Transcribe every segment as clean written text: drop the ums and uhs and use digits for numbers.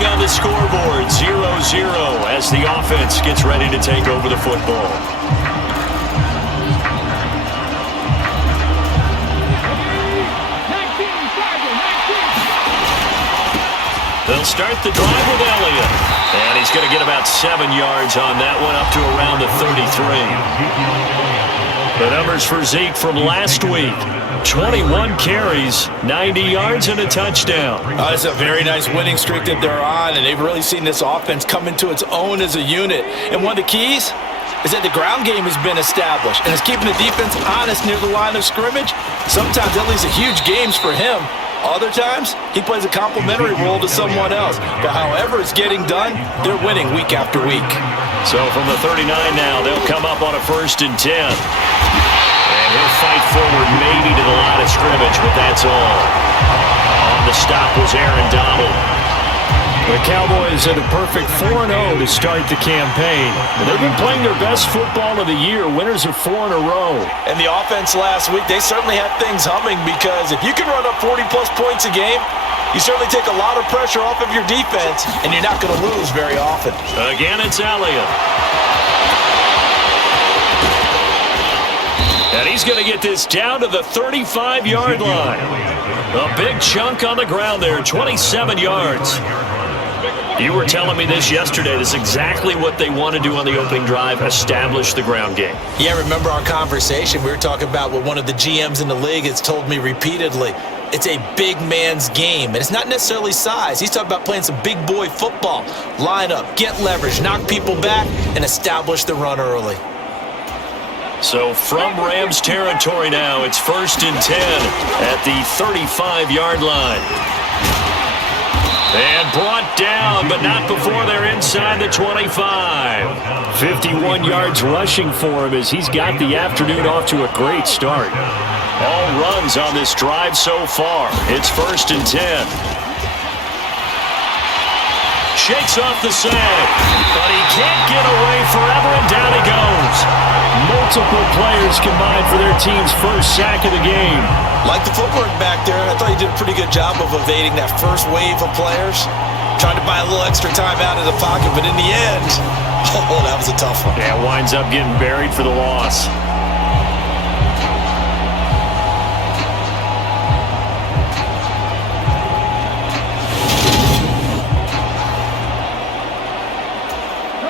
nothing on the scoreboard. 0-0 as the offense gets ready to take over the football. They'll start the drive with Elliott. And he's going to get about 7 yards on that one, up to around the 33. The numbers for Zeke from last week. 21 carries, 90 yards, and a touchdown. It's a very nice winning streak that they're on, and they've really seen this offense come into its own as a unit. And one of the keys is that the ground game has been established, and it's keeping the defense honest near the line of scrimmage. Sometimes that leads to huge games for him. Other times, he plays a complementary role to someone else. But however it's getting done, they're winning week after week. So from the 39 now, they'll come up on a 1st and 10. And he'll fight forward maybe to the line of scrimmage, but that's all. On the stop was Aaron Donald. The Cowboys had a perfect 4-0 to start the campaign. They've been playing their best football of the year. Winners of 4 in a row. And the offense last week, they certainly had things humming, because if you can run up 40-plus points a game, you certainly take a lot of pressure off of your defense, and you're not going to lose very often. Again, it's Elliott. And he's going to get this down to the 35-yard line. A big chunk on the ground there, 27 yards. You were telling me this yesterday. This is exactly what they want to do on the opening drive, establish the ground game. Yeah, remember our conversation? We were talking about what one of the GMs in the league has told me repeatedly. It's a big man's game, and it's not necessarily size. He's talking about playing some big boy football. Line up, get leverage, knock people back, and establish the run early. So from Rams territory now, it's 1st and 10 at the 35-yard line. And brought down, but not before they're inside the 25. 51 yards rushing for him as he's got the afternoon off to a great start. All runs on this drive so far. It's 1st and 10. Shakes off the sack, but he can't get away forever, and down he goes. Multiple players combined for their team's first sack of the game. Like the footwork back there, I thought he did a pretty good job of evading that first wave of players. Trying to buy a little extra time out of the pocket, but in the end, oh, that was a tough one. Yeah, winds up getting buried for the loss.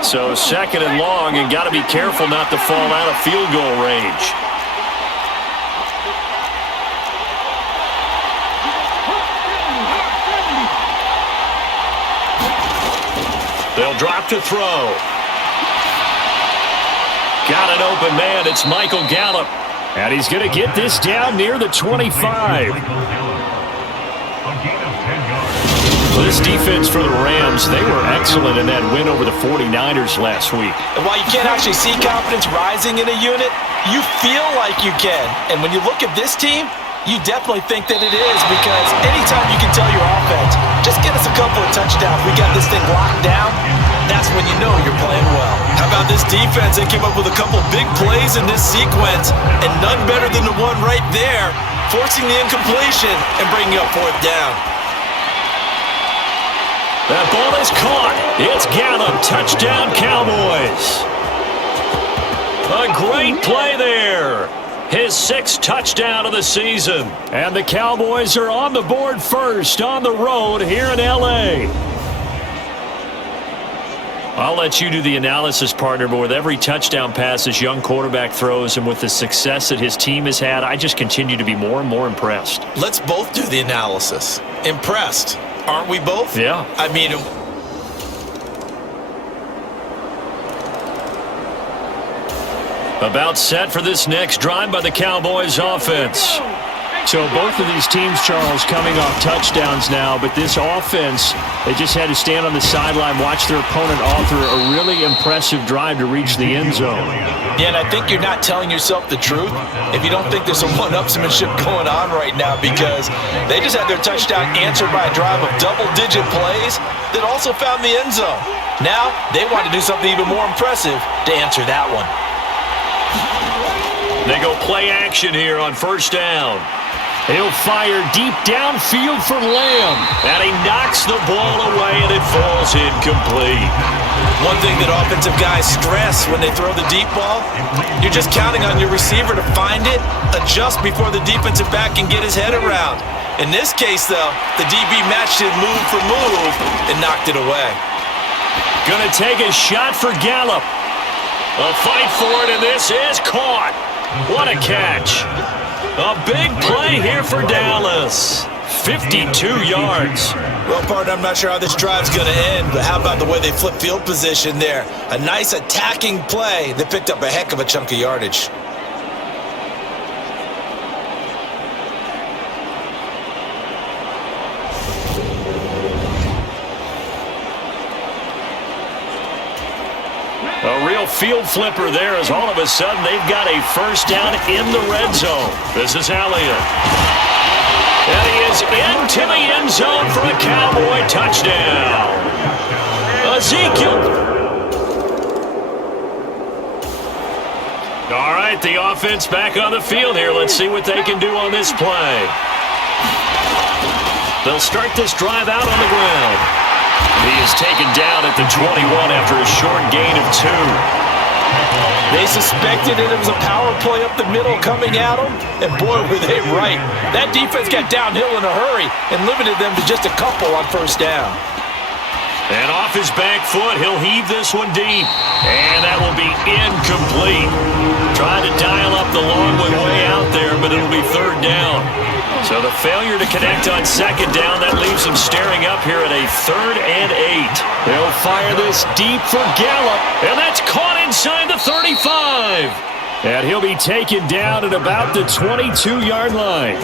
So 2nd and long, and got to be careful not to fall out of field goal range. They'll drop to throw. Got an open man. It's Michael Gallup. And he's going to get this down near the 25. This defense for the Rams, they were excellent in that win over the 49ers last week. And while you can't actually see confidence rising in a unit, you feel like you can. And when you look at this team, you definitely think that it is, because anytime you can tell your offense, just get us a couple of touchdowns, we got this thing locked down, that's when you know you're playing well. How about this defense? They came up with a couple big plays in this sequence, and none better than the one right there, forcing the incompletion and bringing up 4th down. That ball is caught. It's Gallup. Touchdown, Cowboys. A great play there. His 6th touchdown of the season. And the Cowboys are on the board first on the road here in L.A. I'll let you do the analysis, partner, but with every touchdown pass this young quarterback throws and with the success that his team has had, I just continue to be more and more impressed. Let's both do the analysis. Impressed. Aren't we both? Yeah. I mean, about set for this next drive by the Cowboys offense. So both of these teams, Charles, coming off touchdowns now, but this offense, they just had to stand on the sideline, watch their opponent author a really impressive drive to reach the end zone. Yeah, and I think you're not telling yourself the truth if you don't think there's some one-upsmanship going on right now, because they just had their touchdown answered by a drive of double-digit plays that also found the end zone. Now, they want to do something even more impressive to answer that one. They go play action here on 1st down. He'll fire deep downfield for Lamb. And he knocks the ball away, and it falls incomplete. One thing that offensive guys stress when they throw the deep ball, you're just counting on your receiver to find it, adjust before the defensive back can get his head around. In this case, though, the DB matched it move for move and knocked it away. Gonna take a shot for Gallup. A fight for it, and this is caught. What a catch. A big play here for Dallas. 52 yards. Well, partner, I'm not sure how this drive's going to end, but how about the way they flip field position there? A nice attacking play that picked up a heck of a chunk of yardage. A real field flipper there as all of a sudden they've got a first down in the red zone. This is Elliott. And he is into the end zone for a Cowboy touchdown. Ezekiel. All right, the offense back on the field here. Let's see what they can do on this play. They'll start this drive out on the ground. He is taken down at the 21 after a short gain of 2. They suspected it was a power play up the middle coming at them, and boy, were they right. That defense got downhill in a hurry and limited them to just a couple on first down. And off his back foot, he'll heave this one deep. And that will be incomplete. Tried to dial up the long one way out there, but it'll be third down. So the failure to connect on second down, that leaves them staring up here at a 3rd and 8. They'll fire this deep for Gallup, and that's caught inside the 35. And he'll be taken down at about the 22-yard line.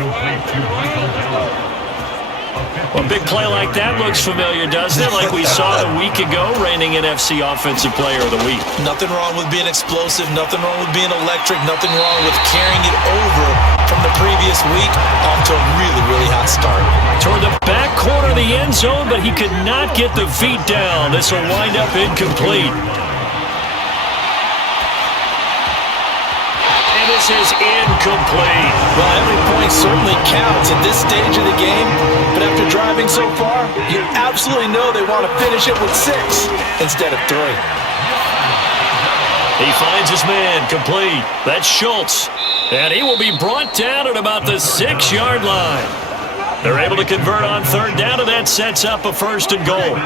Well, a big play like that looks familiar, doesn't it? Like we saw a week ago, reigning NFC Offensive Player of the Week. Nothing wrong with being explosive, nothing wrong with being electric, nothing wrong with carrying it over from the previous week onto a really, really hot start. Toward the back corner of the end zone, but he could not get the feet down. This will wind up incomplete. This is incomplete. Well, every point certainly counts at this stage of the game, but after driving so far, you absolutely know they want to finish it with 6 instead of 3. He finds his man, complete. That's Schultz, and he will be brought down at about the 6-yard line. They're able to convert on third down, and that sets up a 1st and goal.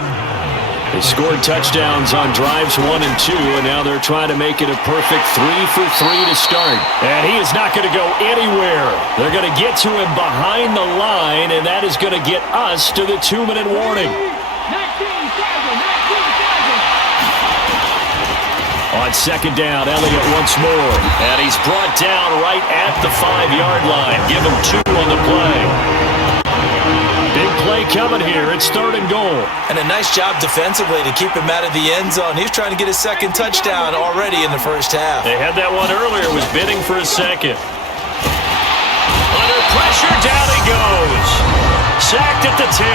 They scored touchdowns on drives 1 and 2, and now they're trying to make it a perfect 3 for 3 to start. And he is not going to go anywhere. They're going to get to him behind the line, and that is going to get us to the 2-minute warning. On second down, Elliott once more. And he's brought down right at the 5-yard line. Give him 2 on the play. Big play coming here. It's 3rd and goal. And a nice job defensively to keep him out of the end zone. He was trying to get his 2nd touchdown already in the first half. They had that one earlier, was bidding for a 2nd. Under pressure, down he goes. Sacked at the 10.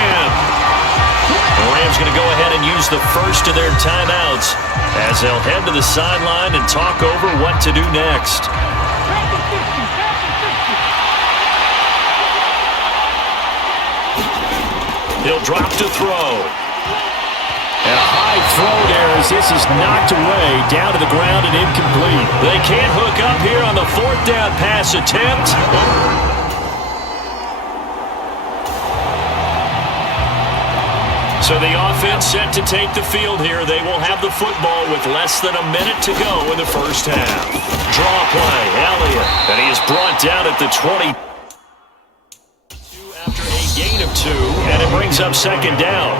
The Rams going to go ahead and use the first of their timeouts as they'll head to the sideline and talk over what to do next. He'll drop to throw. And a high throw there as this is knocked away, down to the ground and incomplete. They can't hook up here on the 4th down pass attempt. So the offense set to take the field here. They will have the football with less than a minute to go in the first half. Draw play, Elliott. And he is brought down at the 20. After a gain of 2, and it brings up second down.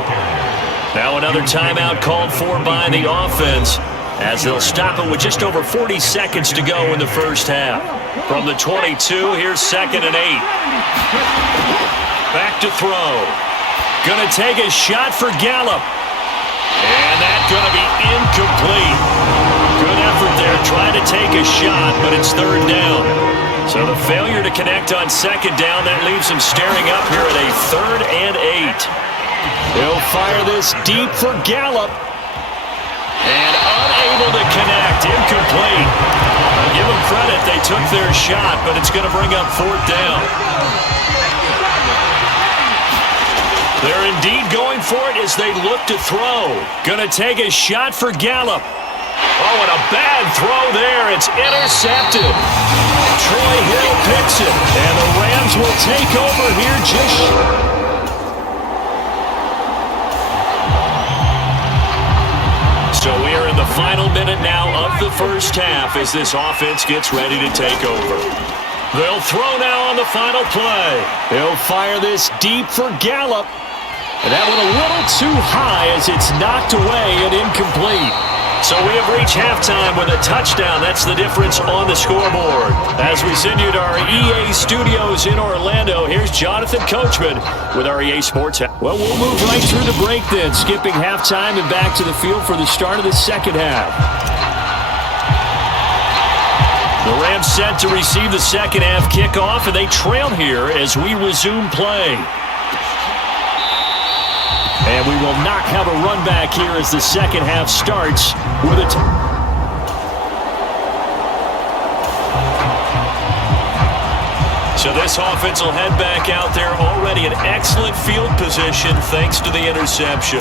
Now another timeout called for by the offense as they'll stop it with just over 40 seconds to go in the first half. From the 22, here's 2nd and 8. Back to throw. Gonna take a shot for Gallup. And that's gonna be incomplete. Good effort there, trying to take a shot, but it's 3rd down. So the failure to connect on second down, that leaves him staring up here at a 3rd and 8. They'll fire this deep for Gallup. And unable to connect, incomplete. Give them credit. They took their shot, but it's going to bring up 4th down. They're indeed going for it as they look to throw. Going to take a shot for Gallup. Oh, and a bad throw there. It's intercepted. Troy Hill picks it, and the Rams will take over here just... So we are in the final minute now of the first half as this offense gets ready to take over. They'll throw now on the final play. He'll fire this deep for Gallup. And that one a little too high as it's knocked away and incomplete. So we have reached halftime with a touchdown. That's the difference on the scoreboard. As we send you to our EA studios in Orlando, here's Jonathan Coachman with our EA Sports. Well, we'll move right through the break then, skipping halftime and back to the field for the start of the second half. The Rams set to receive the second half kickoff, and they trail here as we resume play. And we will not have a run back here as the second half starts with a... So this offense will head back out there already in excellent field position thanks to the interception.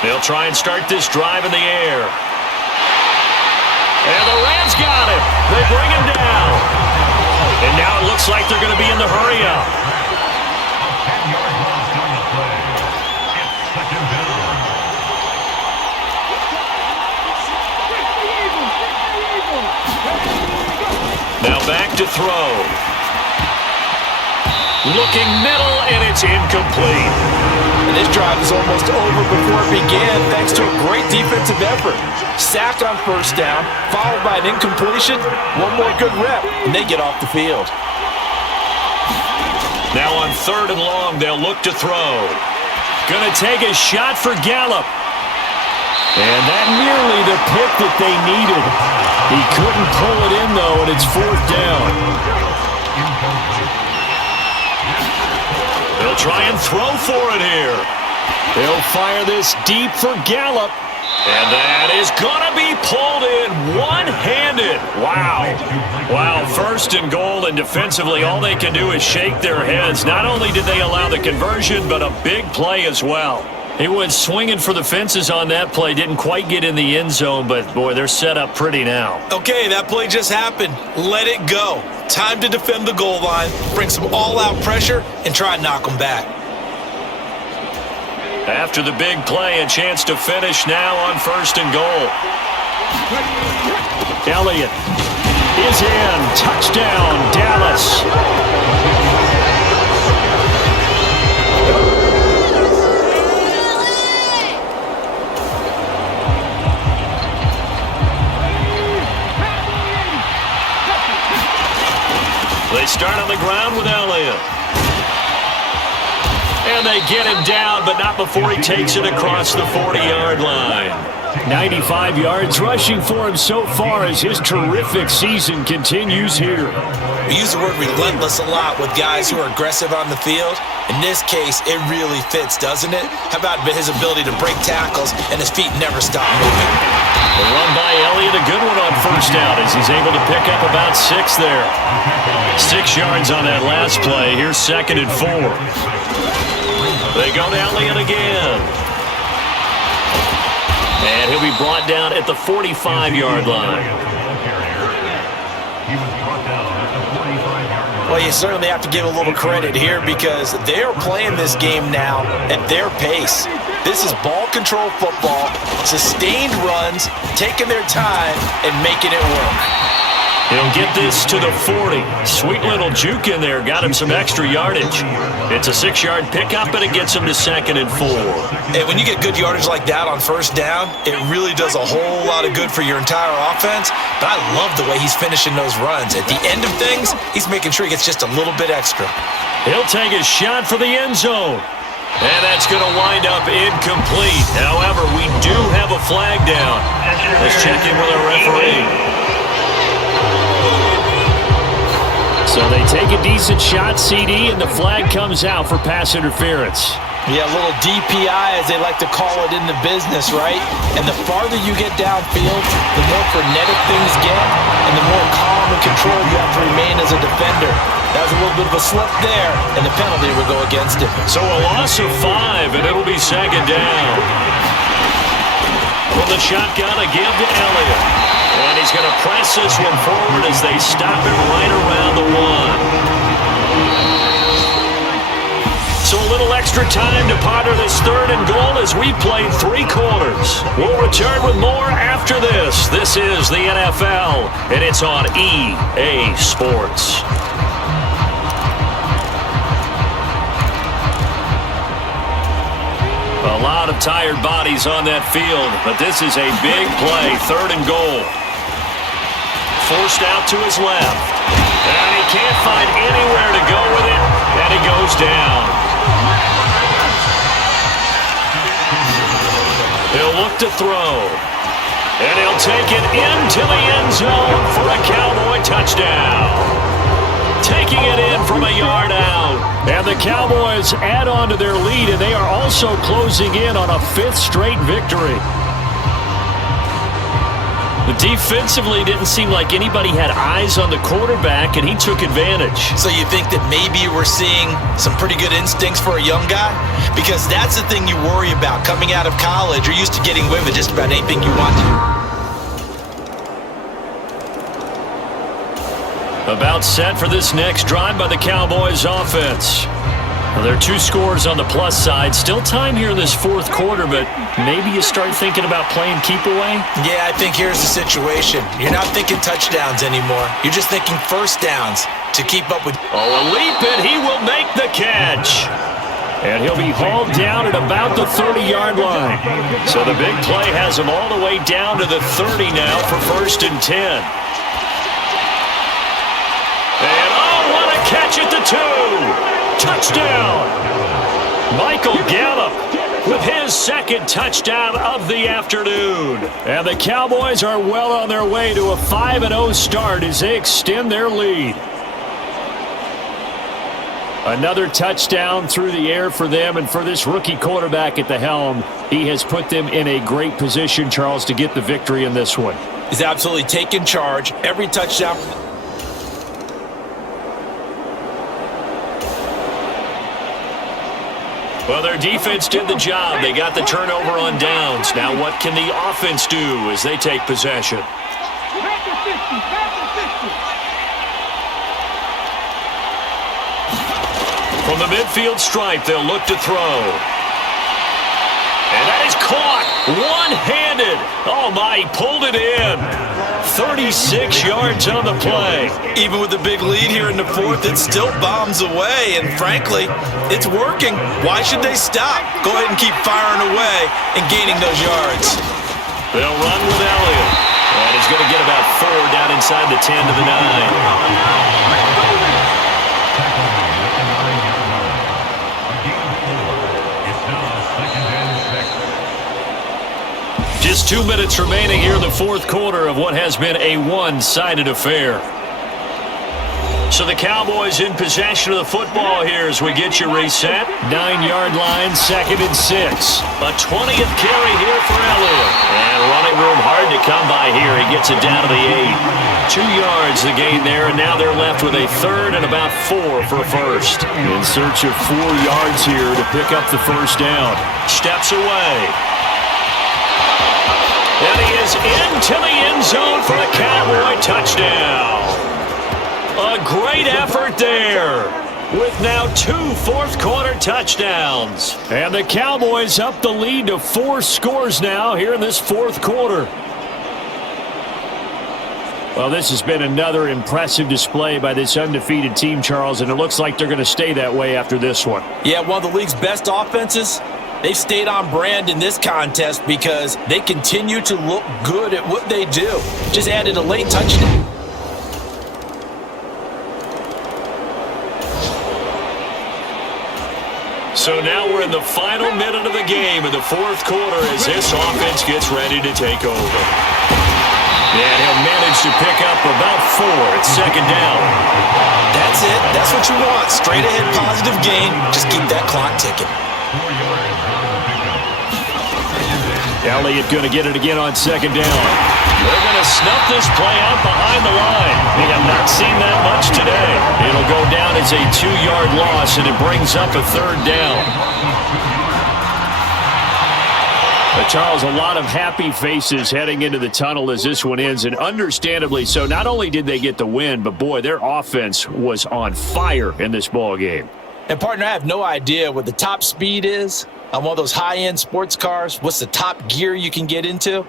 They'll try and start this drive in the air. And the Rams got him. They bring him down. And now it looks like they're going to be in the hurry-up. Now back to throw. Looking middle, and it's incomplete. And this drive is almost over before it began thanks to a great defensive effort. Sacked on first down, followed by an incompletion. One more good rep, and they get off the field. Now on 3rd and long, they'll look to throw. Going to take a shot for Gallup. And that nearly the pick that they needed. He couldn't pull it in, though, and it's 4th down. They'll try and throw for it here. They'll fire this deep for Gallup. And that is going to be pulled in one-handed. Wow. Wow, 1st and goal, and defensively all they can do is shake their heads. Not only did they allow the conversion, but a big play as well. He went swinging for the fences on that play. Didn't quite get in the end zone, but, boy, they're set up pretty now. Okay, that play just happened. Let it go. Time to defend the goal line, bring some all-out pressure, and try and knock them back. After the big play, a chance to finish now on 1st and goal. Elliott is in. Touchdown, Dallas. They start on the ground with Elliott. And they get him down, but not before he takes it across the 40-yard line. 95 yards rushing for him so far as his terrific season continues here. We use the word relentless a lot with guys who are aggressive on the field. In this case, it really fits, doesn't it? How about his ability to break tackles and his feet never stop moving? The run by Elliott, a good one on 1st down as he's able to pick up about 6 there. 6 yards on that last play. Here's 2nd and 4. They go to Elliott again. And he'll be brought down at the 45-yard line. Well, you certainly have to give a little credit here because they're playing this game now at their pace. This is ball control football, sustained runs, taking their time, and making it work. He'll get this to the 40. Sweet little juke in there. Got him some extra yardage. It's a 6-yard pickup, but it gets him to 2nd and 4. And when you get good yardage like that on 1st down, it really does a whole lot of good for your entire offense. But I love the way he's finishing those runs. At the end of things, he's making sure he gets just a little bit extra. He'll take a shot for the end zone. And that's going to wind up incomplete. However, we do have a flag down. Let's check in with our referee. So they take a decent shot, CD, and the flag comes out for pass interference. Yeah, a little DPI, as they like to call it in the business, right? And the farther you get downfield, the more frenetic things get, and the more calm and control you have to remain as a defender. That was a little bit of a slip there, and the penalty would go against it. So a loss of 5, and it'll be second down. From the shotgun, a give to Elliott. And he's going to press this one forward as they stop it right around the 1. So a little extra time to ponder this 3rd and goal as we played 3 quarters. We'll return with more after this. This is the NFL, and it's on EA Sports. A lot of tired bodies on that field, but this is a big play, 3rd and goal. Forced out to his left. And he can't find anywhere to go with it, and he goes down. He'll look to throw. And he'll take it into the end zone for a Cowboy touchdown. Taking it in from a yard out. And the Cowboys add on to their lead, and they are also closing in on a 5th straight victory. Defensively, didn't seem like anybody had eyes on the quarterback, and he took advantage. So you think that maybe we're seeing some pretty good instincts for a young guy? Because that's the thing you worry about coming out of college. You're used to getting away with just about anything you want to. About set for this next drive by the Cowboys offense. Well, there are 2 scores on the plus side. Still time here in this 4th quarter, but maybe you start thinking about playing keep away? Yeah, I think here's the situation. You're not thinking touchdowns anymore. You're just thinking first downs to keep up with. Oh, a leap, and he will make the catch. And he'll be hauled down at about the 30-yard line. So the big play has him all the way down to the 30 now for 1st and 10. And oh, what a catch at the 2. Touchdown! Michael Gallup with his 2nd touchdown of the afternoon. And the Cowboys are well on their way to a 5-0 start as they extend their lead. Another touchdown through the air for them, and for this rookie quarterback at the helm, he has put them in a great position, Charles, to get the victory in this one. He's absolutely taken charge. Every touchdown. Well, their defense did the job. They got the turnover on downs. Now what can the offense do as they take possession? From the midfield stripe, they'll look to throw. And that is caught one-handed. Oh, my, he pulled it in. 36 yards on the play. Even with a big lead here in the 4th, it still bombs away, and frankly, it's working. Why should they stop? Go ahead and keep firing away and gaining those yards. They'll run with Elliott. And he's going to get about 4 down inside the 10 to the 9. Just 2 minutes remaining here in the 4th quarter of what has been a one-sided affair. So the Cowboys in possession of the football here as we get you reset. 9-yard line, 2nd and 6. A 20th carry here for Elliott. And running room hard to come by here. He gets it down to the 8. 2 yards the gain there, and now they're left with a 3rd and about 4 for a first. In search of 4 yards here to pick up the first down. Steps away. And he is into the end zone for a Cowboy touchdown. A great effort there with now 2 fourth-quarter touchdowns. And the Cowboys up the lead to 4 scores now here in this 4th quarter. Well, this has been another impressive display by this undefeated team, Charles, and it looks like they're going to stay that way after this one. Yeah, one of the league's best offenses. They've stayed on brand in this contest because they continue to look good at what they do. Just added a late touchdown. So now we're in the final minute of the game in the 4th quarter as this offense gets ready to take over. And he'll manage to pick up about 4 at second down. That's it. That's what you want. Straight ahead positive gain. Just keep that clock ticking. Elliott going to get it again on second down. They're going to snuff this play out behind the line. We have not seen that much today. It'll go down as a 2-yard loss, and it brings up a third down. But Charles, a lot of happy faces heading into the tunnel as this one ends, and understandably so. Not only did they get the win, but boy, their offense was on fire in this ball game. And partner, I have no idea what the top speed is on one of those high-end sports cars. What's the top gear you can get into?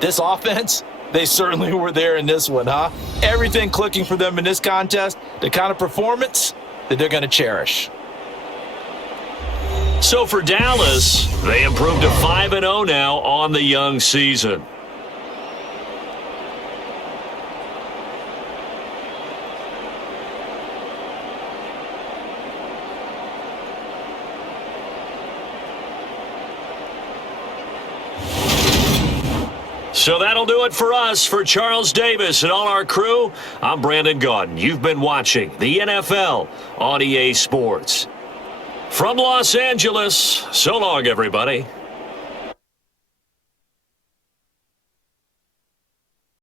This offense, they certainly were there in this one, huh? Everything clicking for them in this contest, the kind of performance that they're going to cherish. So for Dallas, they improved to 5-0 now on the young season. So that'll do it for us. For Charles Davis and all our crew, I'm Brandon Gaudin. You've been watching the NFL on EA Sports. From Los Angeles, so long, everybody.